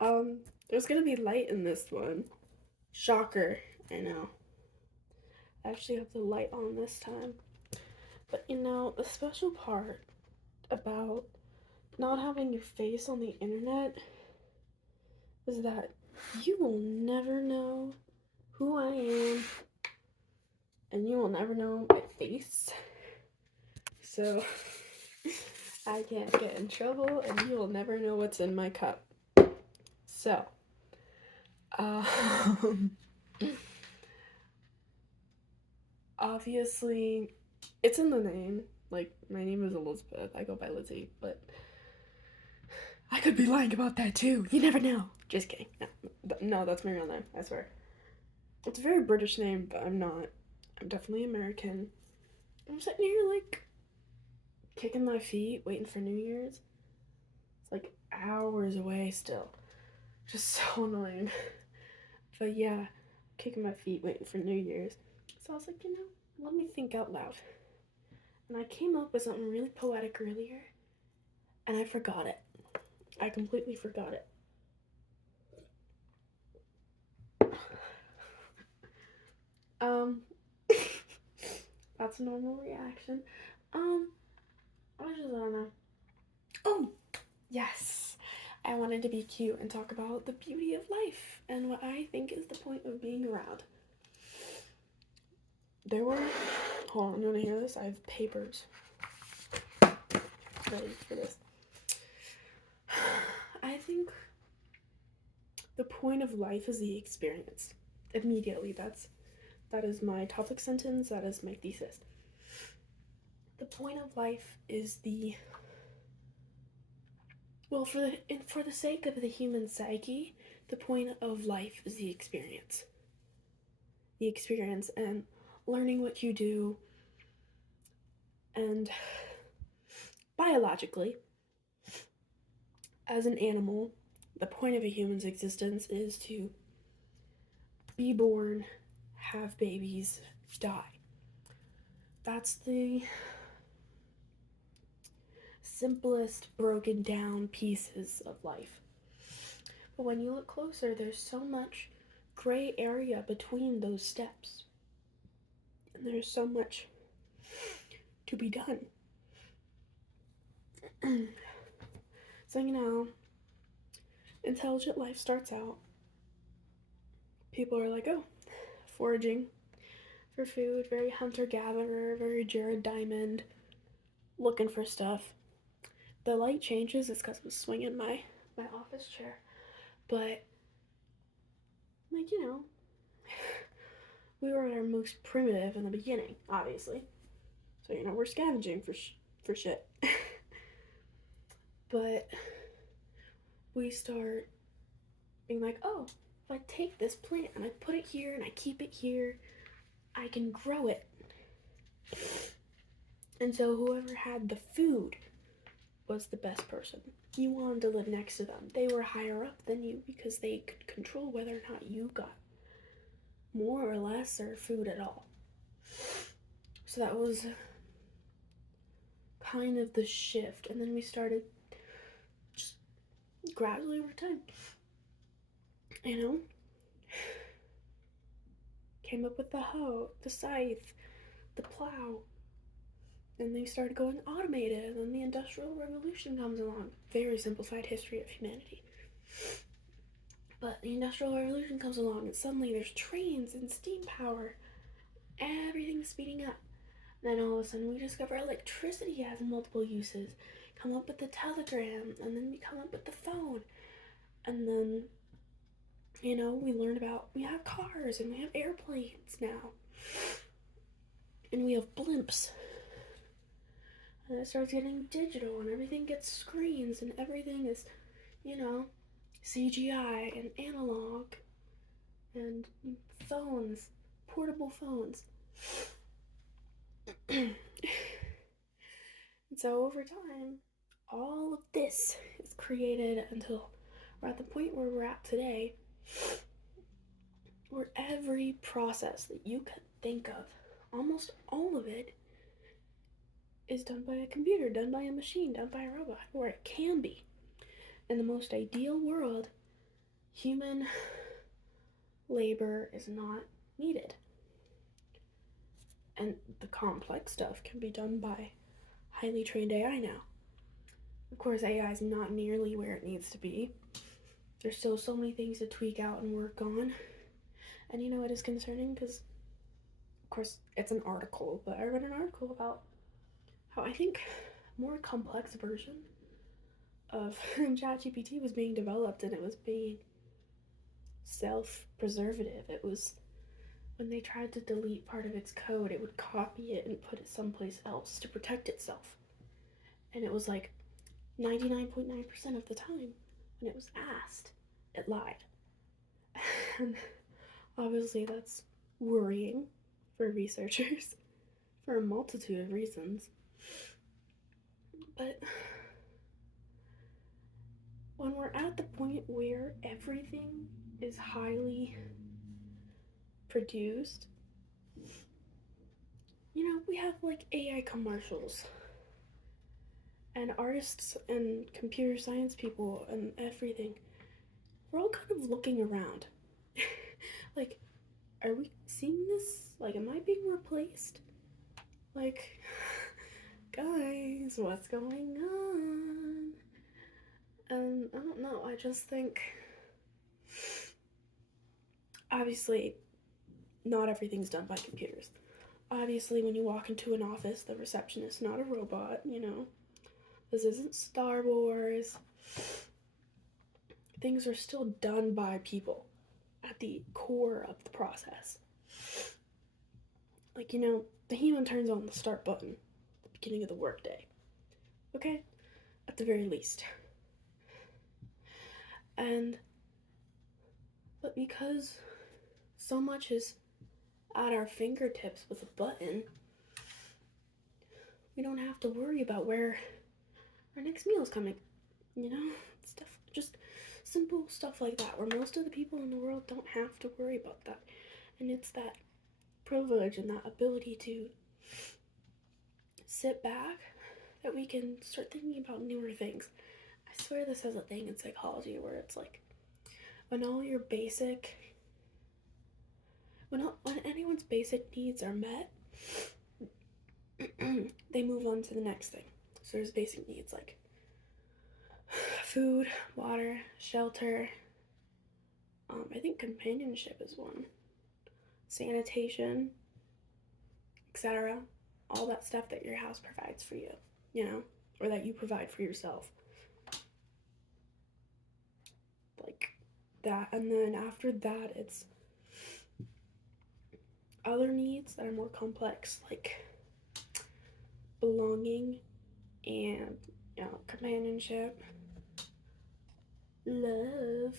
There's gonna be light in this one. Shocker, I know. I actually have the light on this time. But the special part about not having your face on the internet is that you will never know who I am and you will never know my face. So I can't get in trouble and you will never know what's in my cup. So, um, obviously, it's in the name. Like, my name is Elizabeth. I go by Lizzie, but I could be lying about that too. You never know. Just kidding. No, that's my real name. I swear. It's a very British name, but I'm not. I'm definitely American. I'm sitting here like kicking my feet, waiting for New Year's. It's like hours away still. Just so annoying. But yeah, kicking my feet, waiting for New Year's. So I was like, let me think out loud. And I came up with something really poetic earlier, and I forgot it. I completely forgot it. Um, that's a normal reaction. Um, I just don't know. Oh, yes. I wanted to be cute and talk about the beauty of life and what I think is the point of being around. There were. Hold on, you want to hear this? I have papers ready for this. I think the point of life is the experience. Immediately, that is my topic sentence. That is my thesis. The point of life is the well, for the sake of the human psyche, the point of life is the experience. The experience and learning what you do, and biologically, as an animal, the point of a human's existence is to be born, have babies, die. That's the simplest broken down pieces of life. But when you look closer, there's so much gray area between those steps. And there's so much to be done. So, intelligent life starts out. People are like, oh, foraging for food, very hunter gatherer, very Jared Diamond, looking for stuff. The light changes, it's because I'm swinging my office chair. But, like, we were at our most primitive in the beginning, obviously. So, we're scavenging for shit. But we start being like, oh, if I take this plant and I put it here and I keep it here, I can grow it. And so whoever had the food was the best person. You wanted to live next to them. They were higher up than you because they could control whether or not you got more or less or food at all. So that was kind of the shift. And then we started just gradually over time, came up with the hoe, the scythe, the plow, and they started going automated, and then the Industrial Revolution comes along. Very simplified history of humanity. But the Industrial Revolution comes along, and suddenly there's trains and steam power. Everything's speeding up. And then all of a sudden we discover electricity has multiple uses. Come up with the telegram, and then we come up with the phone. And then, we learn about, we have cars, and we have airplanes now. And we have blimps. And it starts getting digital, and everything gets screens, and everything is, CGI and analog and phones, portable phones. And so over time, all of this is created until we're at the point where we're at today, where every process that you could think of, almost all of it, is done by a computer, done by a machine, done by a robot, or it can be. In the most ideal world, human labor is not needed. And the complex stuff can be done by highly trained AI now. Of course, AI is not nearly where it needs to be. There's still so many things to tweak out and work on. And you know it is concerning because, of course, it's an article, but I read an article about how I think a more complex version of ChatGPT was being developed, and it was being self-preservative. It was, when they tried to delete part of its code, it would copy it and put it someplace else to protect itself. And it was like 99.9% of the time when it was asked, it lied. And obviously that's worrying for researchers for a multitude of reasons. But when we're at the point where everything is highly produced, you know, we have like AI commercials and artists and computer science people and everything. We're all kind of looking around. Like, are we seeing this? Like, am I being replaced? Like, guys, what's going on? And I don't know, I just think, obviously, not everything's done by computers. Obviously, when you walk into an office, the receptionist's not a robot, you know. This isn't Star Wars. Things are still done by people at the core of the process. Like, you know, the human turns on the start button at the beginning of the workday. Okay? At the very least. But because so much is at our fingertips with a button, we don't have to worry about where our next meal is coming. You know? Stuff, just simple stuff like that, where most of the people in the world don't have to worry about that. And it's that privilege and that ability to sit back that we can start thinking about newer things. I swear this has a thing in psychology where it's like, when anyone's basic needs are met, they move on to the next thing. So there's basic needs like food, water, shelter, I think companionship is one, sanitation, etc. All that stuff that your house provides for you, you know, or that you provide for yourself. Like that, and then after that, it's other needs that are more complex, like belonging and, you know, companionship, love,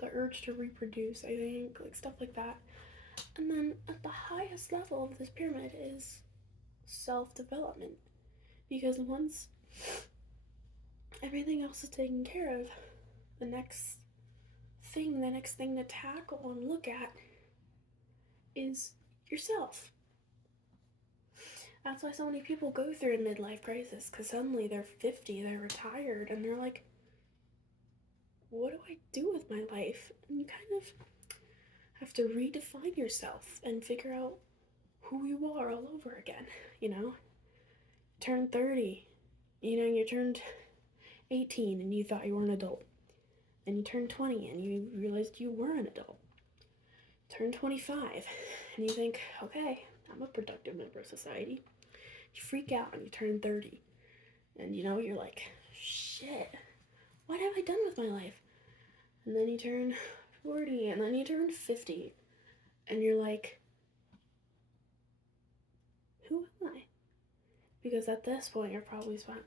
the urge to reproduce, I think, like stuff like that. And then at the highest level of this pyramid is self-development, because once everything else is taken care of, the next thing to tackle and look at is yourself. That's why so many people go through a midlife crisis, because suddenly they're 50, they're retired, and they're like, what do I do with my life? And you kind of have to redefine yourself and figure out who you are all over again, you know? Turn 30, you know, you turned 18 and you thought you were an adult. And you turned 20 and you realized you were an adult. Turn 25 and you think, okay, I'm a productive member of society. You freak out and you turn 30. And you know, you're like, shit, what have I done with my life? And then you turn 40 and then you turn 50. And you're like, who am I? Because at this point, you're probably spent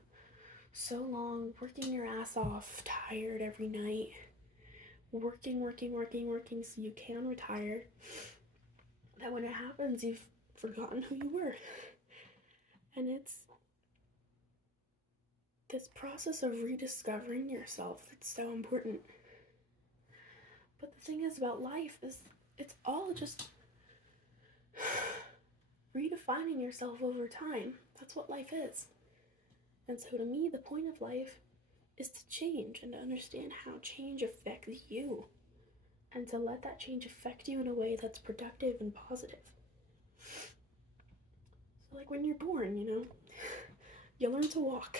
so long working your ass off, tired every night, working so you can retire, that when it happens, you've forgotten who you were. And it's this process of rediscovering yourself that's so important. But the thing is about life is it's all just redefining yourself over time. That's what life is. And so to me, the point of life is to change and to understand how change affects you and to let that change affect you in a way that's productive and positive. So, like when you're born, you learn to walk,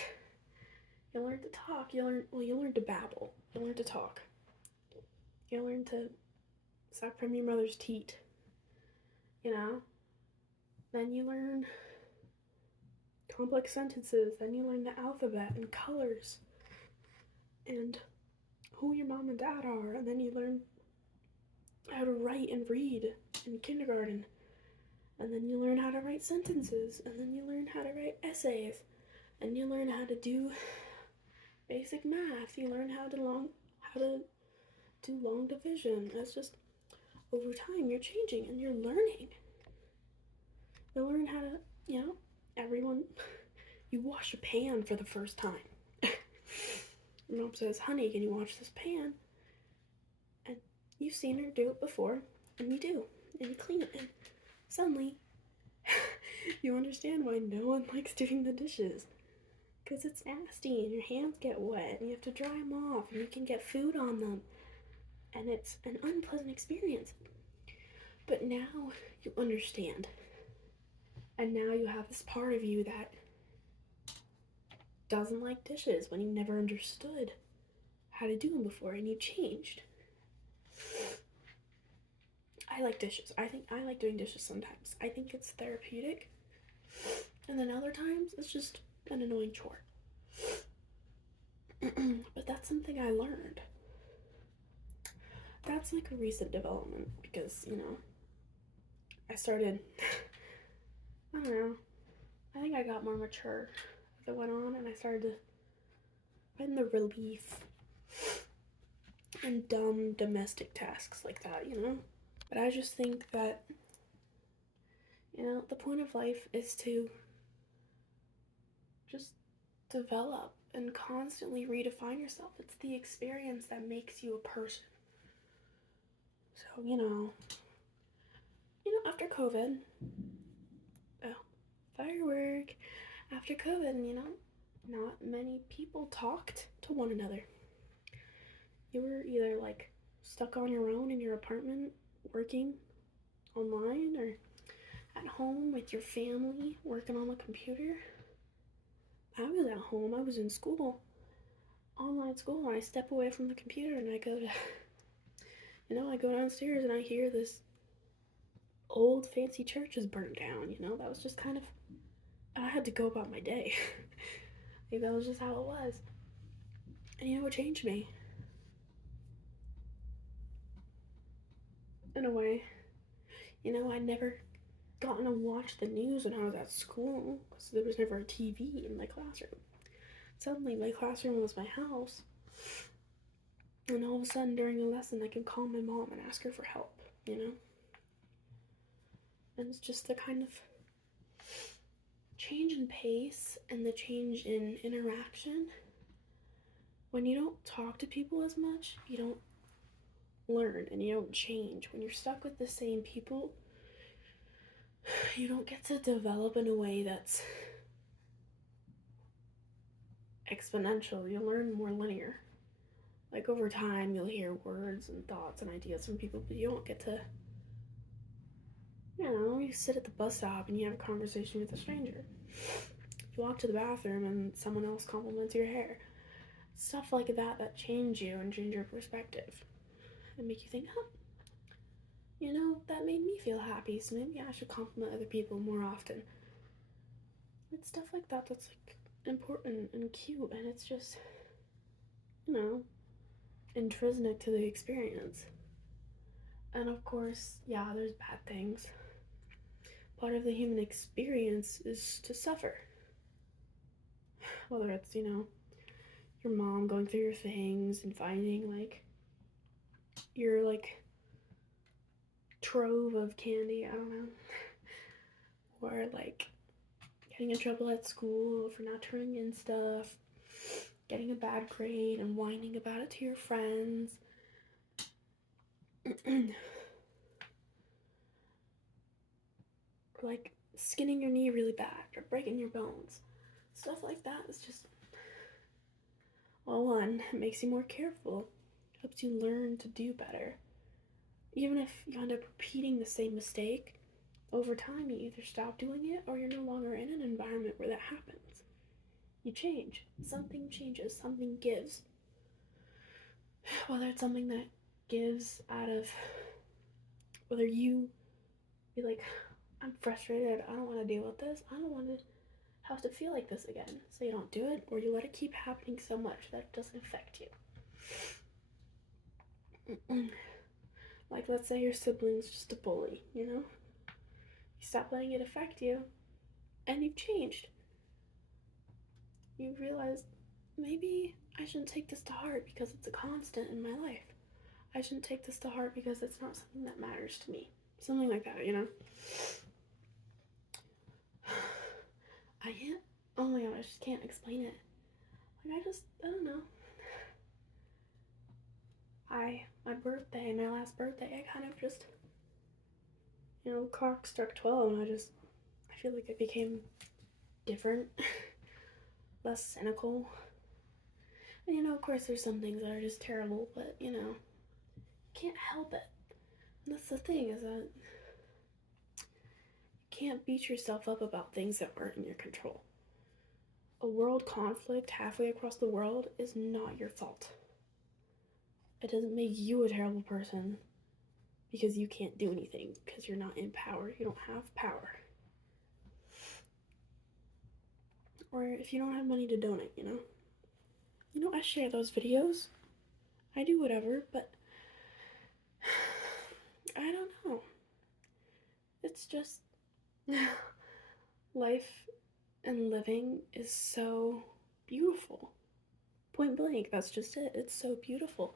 you learn to talk, you learn to babble, you learn to talk, you learn to suck from your mother's teat, you know? Then you learn complex sentences, then you learn the alphabet and colors and who your mom and dad are, and then you learn how to write and read in kindergarten, and then you learn how to write sentences, and then you learn how to write essays, and you learn how to do basic math, you learn how to do long division. It's just over time you're changing and you're learning. You learn how to, everyone, you wash a pan for the first time. Your mom says, honey, can you wash this pan? And you've seen her do it before, and you do, and you clean it, and suddenly you understand why no one likes doing the dishes. Because it's nasty, and your hands get wet, and you have to dry them off, and you can get food on them, and it's an unpleasant experience. But now you understand, and now you have this part of you that doesn't like dishes when you never understood how to do them before, and you changed. I like dishes. I think I like doing dishes sometimes. I think it's therapeutic. And then other times, it's just an annoying chore. But that's something I learned. That's like a recent development because, I started, I don't know, I think I got more mature as it went on, and I started to find the relief in dumb domestic tasks like that, But I just think that, the point of life is to just develop and constantly redefine yourself. It's the experience that makes you a person. So, after COVID, firework, after COVID, not many people talked to one another. You were either like stuck on your own in your apartment working online or at home with your family working on the computer. I was at home, I was in school, online school, and I step away from the computer and I go to, I go downstairs and I hear this old fancy church is burnt down, that was just kind of, I had to go about my day. Like, that was just how it was. And it changed me. In a way. I never gotten to watch the news when I was at school because there was never a TV in my classroom. Suddenly, my classroom was my house. And all of a sudden, during a lesson, I can call my mom and ask her for help, And it's just the kind of change in pace and the change in interaction. When you don't talk to people as much, you don't learn and you don't change. When you're stuck with the same people, you don't get to develop in a way that's exponential. You learn more linear. Like over time, you'll hear words and thoughts and ideas from people, but you don't get to, you sit at the bus stop and you have a conversation with a stranger. You walk to the bathroom and someone else compliments your hair. Stuff like that change you and change your perspective and make you think, that made me feel happy, so maybe I should compliment other people more often. It's stuff like that that's like important and cute, and it's just, intrinsic to the experience. And of course, yeah, there's bad things. Part of the human experience is to suffer. Whether it's, your mom going through your things and finding, like, your, like, trove of candy, I don't know. Or, like, getting in trouble at school for not turning in stuff. Getting a bad grade and whining about it to your friends. Or, like, skinning your knee really bad or breaking your bones. Stuff like that is just Well, one, it makes you more careful, helps you learn to do better. Even if you end up repeating the same mistake, over time you either stop doing it or you're no longer in an environment where that happens. You change. Something changes, something gives. Whether it's something that gives out of whether you be like, I'm frustrated, I don't want to deal with this, I don't want to have to feel like this again. So you don't do it, or you let it keep happening so much that it doesn't affect you. Like, let's say your sibling's just a bully, you know? You stop letting it affect you, and you've changed. You realize maybe I shouldn't take this to heart because it's a constant in my life. I shouldn't take this to heart because it's not something that matters to me. Something like that, you know? I can't. Oh my god, I just can't explain it. Like, I don't know. My last birthday, I kind of just, clock struck 12 and I feel like I became different, less cynical. And, of course, there's some things that are just terrible, but, you can't help it. And that's the thing, is that you can't beat yourself up about things that aren't in your control. A world conflict halfway across the world is not your fault. It doesn't make you a terrible person because you can't do anything, because you're not in power. You don't have power. Or if you don't have money to donate. I share those videos. I do whatever, but I don't know. It's just life and living is so beautiful. Point blank, that's just it. It's so beautiful.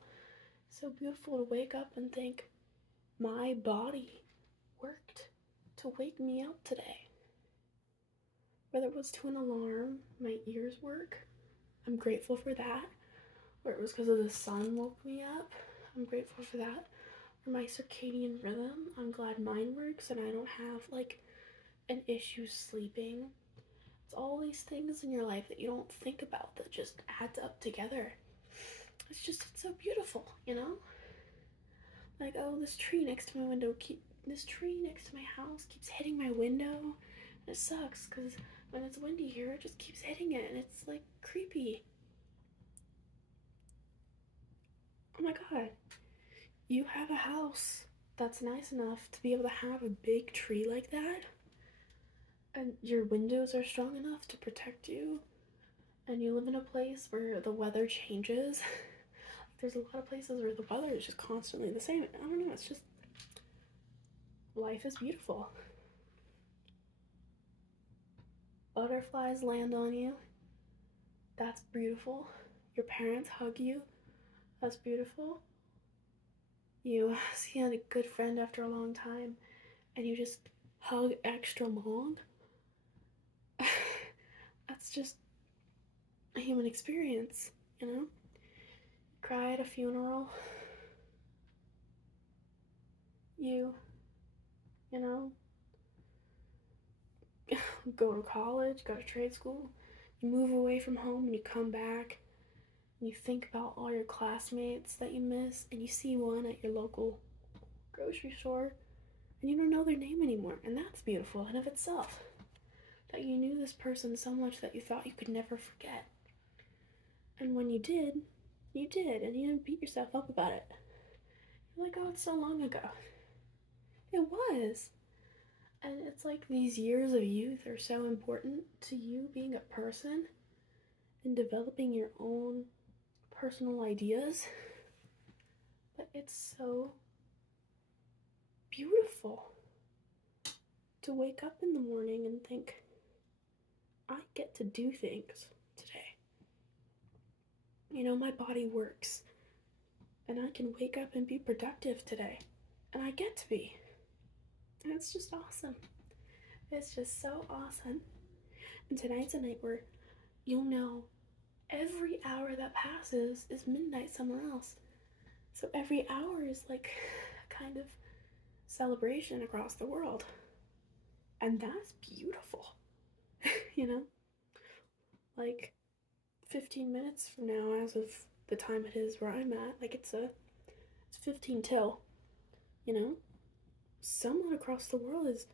So beautiful to wake up and think, my body worked to wake me up today. Whether it was to an alarm, my ears work, I'm grateful for that. Or it was because of the sun woke me up, I'm grateful for that. Or my circadian rhythm, I'm glad mine works and I don't have like an issue sleeping. It's all these things in your life that you don't think about that just adds up together. It's so beautiful. Like, oh, this tree next to my house keeps hitting my window. And it sucks because when it's windy here, it just keeps hitting it and it's like creepy. Oh my god. You have a house that's nice enough to be able to have a big tree like that, and your windows are strong enough to protect you, and you live in a place where the weather changes. There's a lot of places where the weather is just constantly the same. I don't know, it's just, life is beautiful. Butterflies land on you. That's beautiful. Your parents hug you. That's beautiful. You see a good friend after a long time and you just hug extra long. That's just a human experience. Cry at a funeral. You know, go to college, go to trade school. You move away from home and you come back and you think about all your classmates that you miss, and you see one at your local grocery store and you don't know their name anymore, and that's beautiful in of itself. That you knew this person so much that you thought you could never forget. And when you did, and you didn't beat yourself up about it. You're like, oh, it's so long ago. It was. And it's like these years of youth are so important to you being a person and developing your own personal ideas. But it's so beautiful to wake up in the morning and think, I get to do things today. My body works. And I can wake up and be productive today. And I get to be. And it's just awesome. It's just so awesome. And tonight's a night where you'll know every hour that passes is midnight somewhere else. So every hour is like a kind of celebration across the world. And that's beautiful. you know? Like, 15 minutes from now, as of the time it is where I'm at. Like it's 15 till, you know? Someone across the world is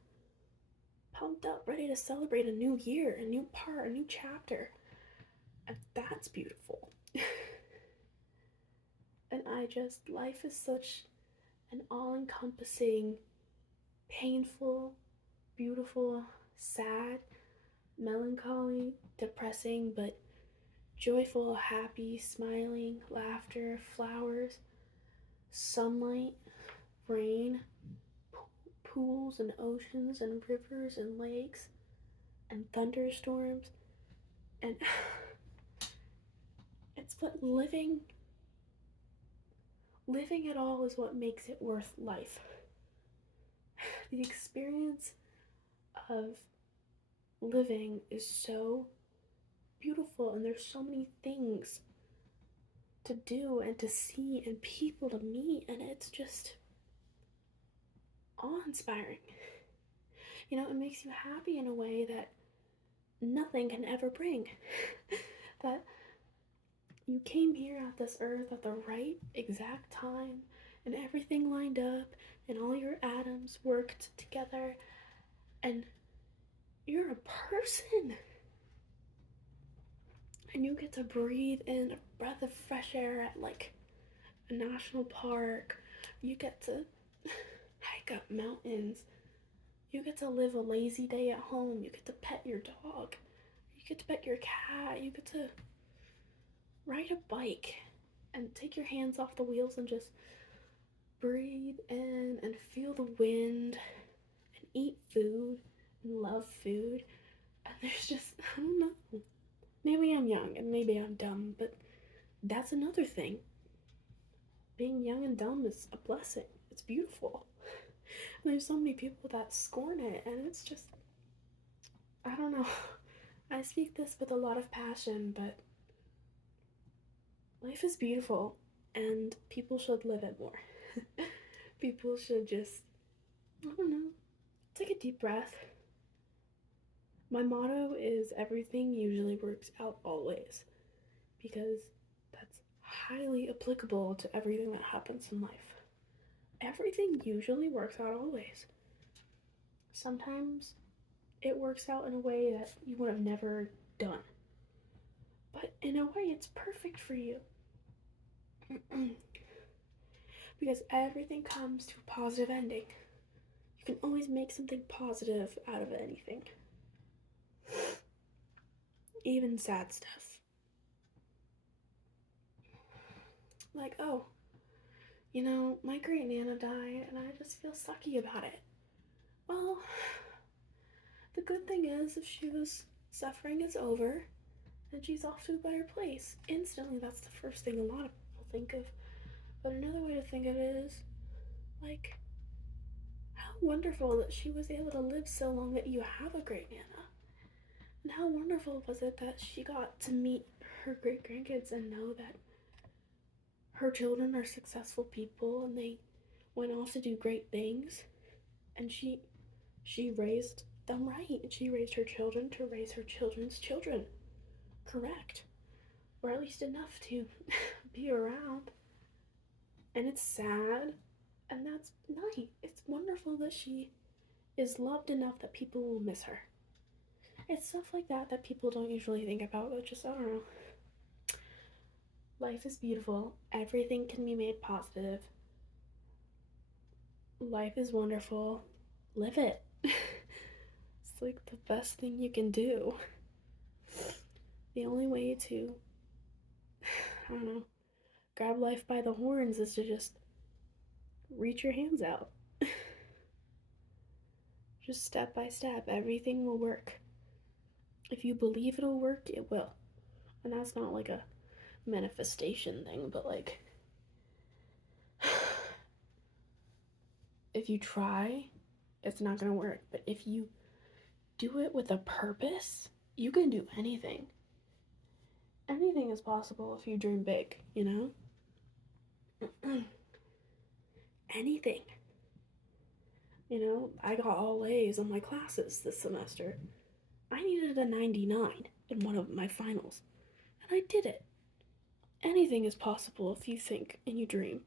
pumped up, ready to celebrate a new year, a new part, a new chapter. And that's beautiful. And life is such an all encompassing, painful, beautiful, sad, melancholy, depressing, but joyful, happy, smiling, laughter, flowers, sunlight, rain, pools and oceans and rivers and lakes and thunderstorms. And it's what living at all is what makes it worth life. The experience of living is so beautiful, and there's so many things to do and to see and people to meet, and it's just awe-inspiring. You know, it makes you happy in a way that nothing can ever bring. That you came here at this earth at the right exact time, and everything lined up, and all your atoms worked together, and you're a person. And you get to breathe in a breath of fresh air at like a national park. You get to hike up mountains. You get to live a lazy day at home. You get to pet your dog. You get to pet your cat. You get to ride a bike and take your hands off the wheels and just breathe in and feel the wind and eat food and love food. And there's just, I don't know. Maybe I'm young and maybe I'm dumb, but that's another thing. Being young and dumb is a blessing. It's beautiful. And there's so many people that scorn it, and it's just, I don't know. I speak this with a lot of passion, but life is beautiful, and people should live it more. People should just, I don't know, take a deep breath. My motto is everything usually works out always, because that's highly applicable to everything that happens in life. Everything usually works out always. Sometimes it works out in a way that you would have never done, but in a way it's perfect for you. Because everything comes to a positive ending. You can always make something positive out of anything, even sad stuff. Like, oh, you know, my great Nana died and I just feel sucky about it. Well, the good thing is, if she was suffering is over and she's off to a better place. Instantly, that's the first thing a lot of people think of. But another way to think of it is, like, how wonderful that she was able to live so long that you have a great Nana. And how wonderful was it that she got to meet her great grandkids and know that her children are successful people and they went off to do great things. And she raised them right. She raised her children to raise her children's children correct. Or at least enough to be around. And it's sad, and that's nice. It's wonderful that she is loved enough that people will miss her. It's stuff like that that people don't usually think about, but just, I don't know. Life is beautiful. Everything can be made positive. Life is wonderful. Live it. It's like the best thing you can do. The only way to, I don't know, grab life by the horns is to just reach your hands out. Just step by step, everything will work. If you believe it'll work, it will. And that's not like a manifestation thing, but like, if you try, it's not gonna work. But if you do it with a purpose, you can do anything. Anything is possible if you dream big, you know? Anything. You know, I got all A's on my classes this semester. I needed a 99 in one of my finals. And I did it. Anything is possible if you think and you dream.